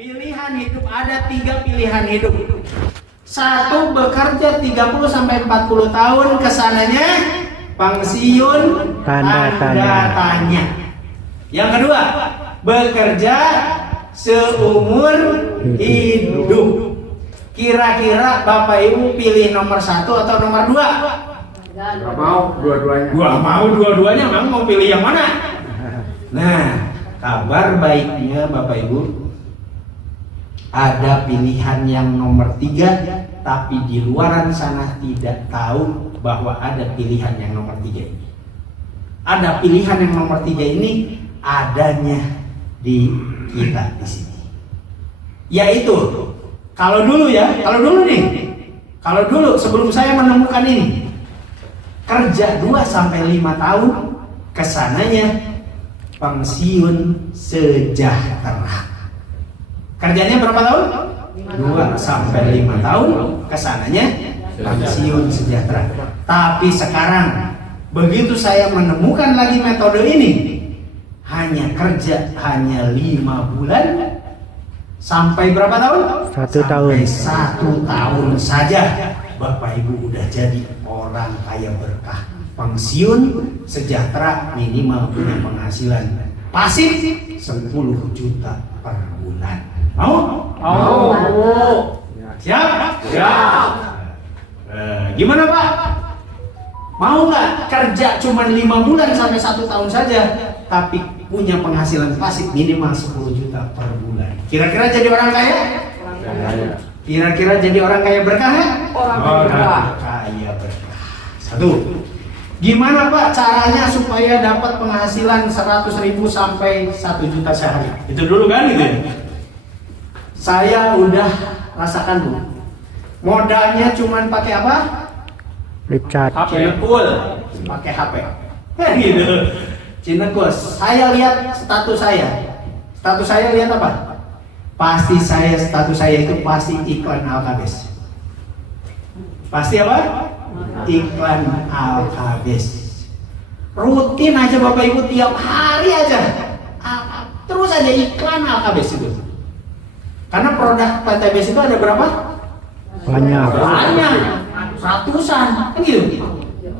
Pilihan hidup ada 3 pilihan hidup. Satu, bekerja 30 sampai 40 tahun, kesananya pensiun tanda tanya. Yang kedua, bekerja seumur hidup. Kira-kira Bapak Ibu pilih nomor 1 atau nomor 2? Gak mau dua-duanya. Gua mau dua-duanya, Bang. Mau pilih yang mana? Nah, kabar baiknya Bapak Ibu, ada pilihan yang nomor 3, tapi di luaran sana tidak tahu bahwa ada pilihan yang nomor 3 ini. Ada pilihan yang nomor 3 ini adanya di kita di sini. Yaitu, kalau dulu sebelum saya menemukan ini, kerja 2 sampai 5 tahun, kesananya pensiun sejahtera. Kerjanya berapa tahun? 2 sampai 5 tahun, kesananya pensiun sejahtera. Tapi sekarang, begitu saya menemukan lagi metode ini, hanya kerja hanya 5 bulan sampai berapa tahun? 1 tahun. Sampai 1 tahun saja Bapak Ibu udah jadi orang kaya berkah. Pensiun sejahtera, minimal punya penghasilan pasif 10 juta per bulan. Mau? Mau. Siap? Siap. Gimana Pak? Mau nggak kerja cuma 5 bulan sampai 1 tahun saja, tapi punya penghasilan pasif minimal 10 juta per bulan? Kira-kira jadi orang kaya? Kira-kira jadi orang kaya berkah? Orang kaya berkah. 1. Gimana Pak caranya supaya dapat penghasilan 100.000 sampai 1 juta sehari? Itu dulu kan gitu ya? Saya udah rasakan Bu. Modalnya cuman pakai apa? Flipchart. Cinekul, pakai HP. Gitu. Cinekul. Saya lihat status saya. Status saya lihat apa? Pasti status saya itu pasti iklan Alkabes. Pasti apa? Iklan Alkabes. Rutin aja Bapak Ibu, tiap hari aja. Terus aja iklan Alkabes itu. Karena produk PTBS itu ada berapa? Banyak. Ratusan, kan gitu.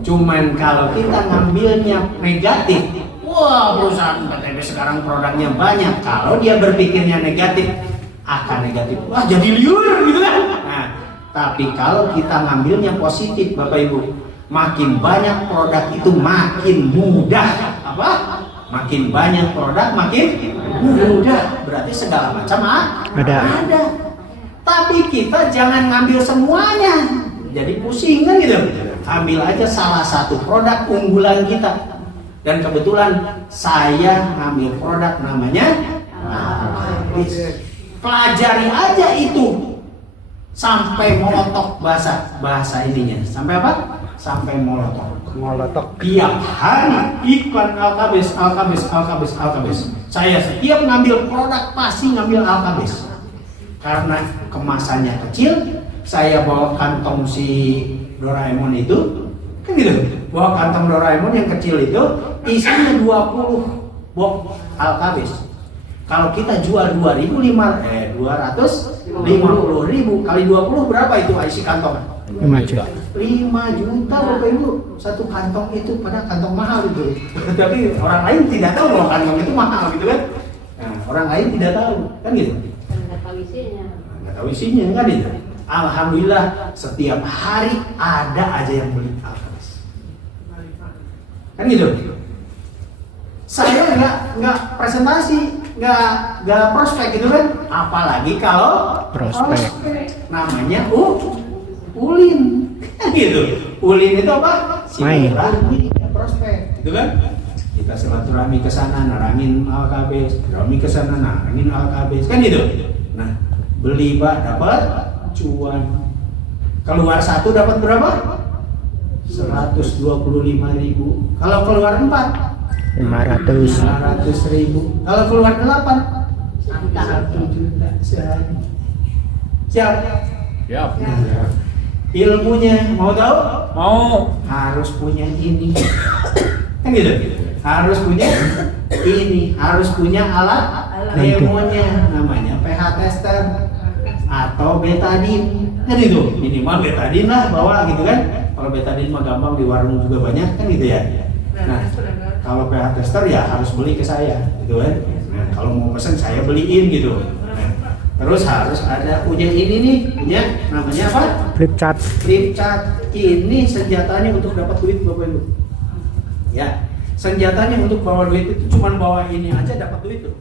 Cuman kalau kita ngambilnya negatif, wah perusahaan PTBS sekarang produknya banyak. Kalau dia berpikirnya negatif, akan negatif. Wah jadi liur gitu kan. Nah, tapi kalau kita ngambilnya positif Bapak Ibu, makin banyak produk itu makin mudah. Apa? Makin banyak produk makin mudah. Berarti segala macam ada. Tapi kita jangan ngambil semuanya. Jadi pusing kan gitu. Ambil aja salah satu produk unggulan kita. Dan kebetulan saya ngambil produk namanya Alkabes. Pelajari aja itu sampai molotok bahasa ininya. Sampai apa? Sampai molotok. Tiap hari iklan Alkabes. Saya setiap ngambil produk pasti ngambil Alkabes. Karena kemasannya kecil, saya bawa kantong si Doraemon itu, kan gitu. Bawa kantong Doraemon yang kecil itu, isinya 20 box Alkabes. Kalau kita jual 250.000 kali 20 berapa itu isi kantong? 5 juta. 5 juta Bapak Ibu, satu kantong itu, pada kantong mahal itu. Tapi orang lain tidak tahu bahwa kantong itu mahal gitu kan. Nah, orang lain tidak tahu, kan gitu. Nggak tahu isinya kan gitu. Alhamdulillah setiap hari ada aja yang beli Alkabes. Kan gitu. Saya nggak presentasi, nggak prospek gitu kan. Apalagi kalau Prospek. namanya Ulin. Gitu. Ulin itu apa? Silaturahmi prospek, gitu kan? Kita silaturahmi ke sana, narangin Alkabes, silaturahmi ke sana, narangin Alkabes, kan gitu. Nah, beli Pak dapat cuan. Keluar satu dapat berapa? 125.000. Kalau keluar 4, 500. 500.000. Kalau keluar 8, 1 juta sehari. Siap? Siap. Ilmunya mau tahu? Mau. Harus punya ini. Kan gitu. Harus punya ini, harus punya alat demonya namanya PHT tester atau betadine. Kan itu, minimal betadine lah bawa gitu kan. Kalau betadine mah gampang di warung juga banyak kan gitu ya. Nah, kalau pH tester ya harus beli ke saya gitu kan. Nah, kalau mau pesen saya beliin gitu. Nah, terus harus ada punya ini nih, punya namanya apa? Flip chart. Flip chart. Ini senjatanya untuk dapat duit Bapak Ibu. Ya, senjatanya untuk bawa duit itu cuma bawa ini aja dapat duit tuh.